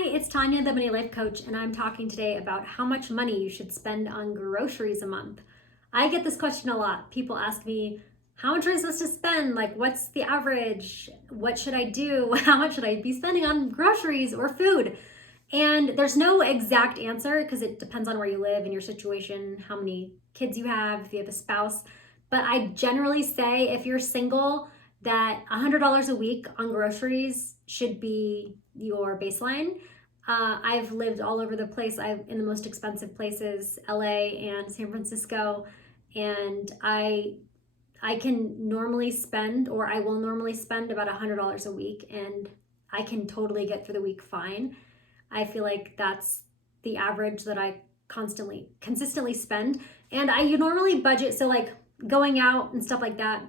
Hi, it's Tanya, the Money Life Coach, and I'm talking today about how much money you should spend on groceries a month. I get this question a lot. People ask me, how much am I supposed to spend? Like, what's the average? What should I do? How much should I be spending on groceries or food? And there's no exact answer because it depends on where you live and your situation, how many kids you have, if you have a spouse. But I generally say if you're single, that $100 a week on groceries should be your baseline. I've lived all over the place. I'm in the most expensive places, LA and San Francisco, and I can normally spend, or I will normally spend about $100 a week, and I can totally get through the week fine. I feel like that's the average that I consistently spend. And you normally budget, so like going out and stuff like that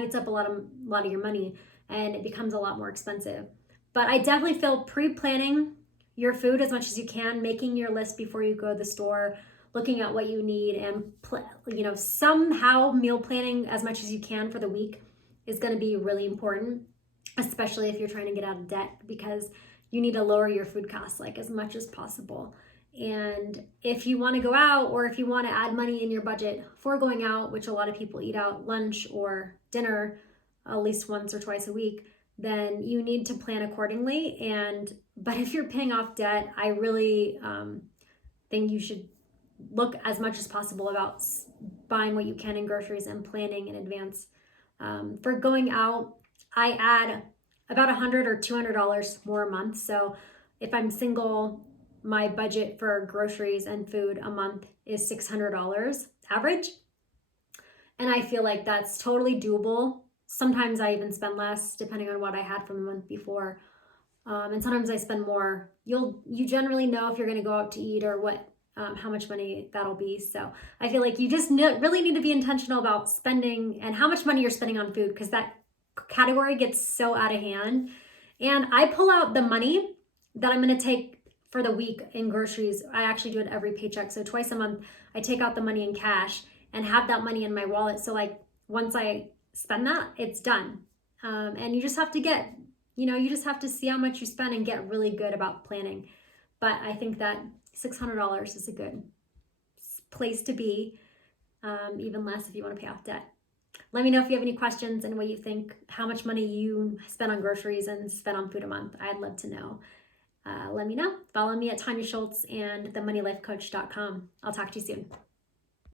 eats up a lot of your money and it becomes a lot more expensive. But I definitely feel pre-planning your food as much as you can, making your list before you go to the store, looking at what you need, and somehow meal planning as much as you can for the week is going to be really important, especially if you're trying to get out of debt, because you need to lower your food costs like as much as possible. And if you want to go out, or if you want to add money in your budget for going out, which a lot of people eat out lunch or dinner at least once or twice a week, then you need to plan accordingly. But if you're paying off debt, I really think you should look as much as possible about buying what you can in groceries and planning in advance. For going out, I add about $100 or $200 more a month. So if I'm single, my budget for groceries and food a month is $600 average. And I feel like that's totally doable. Sometimes I even spend less depending on what I had from the month before. And sometimes I spend more. You generally know if you're going to go out to eat or how much money that'll be. So I feel like you just really need to be intentional about spending and how much money you're spending on food, because that category gets so out of hand. And I pull out the money that I'm going to take for the week in groceries. I actually do it every paycheck. So twice a month, I take out the money in cash and have that money in my wallet. So like once I spend that, it's done. And you just have to see how much you spend and get really good about planning. But I think that $600 is a good place to be, even less if you want to pay off debt. Let me know if you have any questions and what you think, how much money you spend on groceries and spend on food a month. I'd love to know. Let me know. Follow me at Tanya Schultz and themoneylifecoach.com. I'll talk to you soon.